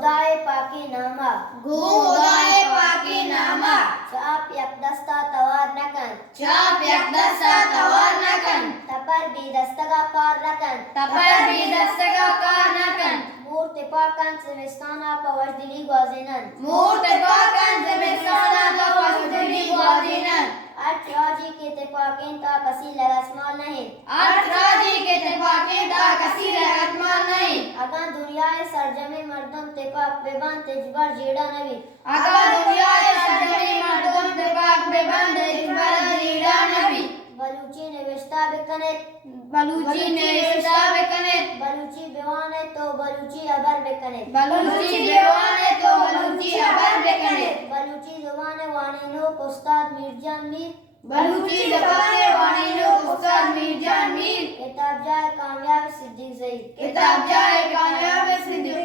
खुदाए पाकी नामा खुदाए पाकी नामा चाप यकदस्ता तवार नकन चाप यकदस्ता तवार नकन तपर भी दस्तगा कार नकन तपर भी दस्तगा कार नकन मूर्ति पाकन ज़िमिस्ताना का वजदिली ग्वाज़िनन मूर्ति पाकन ज़िमिस्ताना का वजदिली ग्वाज़िनन अर्चराजी के तिफाकें ता कसी लगस्माल नहीं अर्चराजी के तिफाकें ता कसी लगस्माल नहीं अगर दुनियाए सरजमी मर्दम तिफाक बेबान तिजबर जेड़ा नबी अगर दुनियाए सरजमी मर्दम तिफाक बेबान तिजबर जेड़ा नबी बलूची निविश्ता बिकने बलूची निविश्ता बिकने बलूची बेवाने तो बलूची अबर बिकने बलूची बेवाने तो बलूची अबर बिकने बलूची ज़ुबाने वानिनो उस्ताद मीरजान मीर बलूची ज़ुबाने वानिनो उस्ताद मीरजान मीर किताब जाए कामयाब सिद्दीक ज़ईद किताब जाए कामयाब सिद्दीक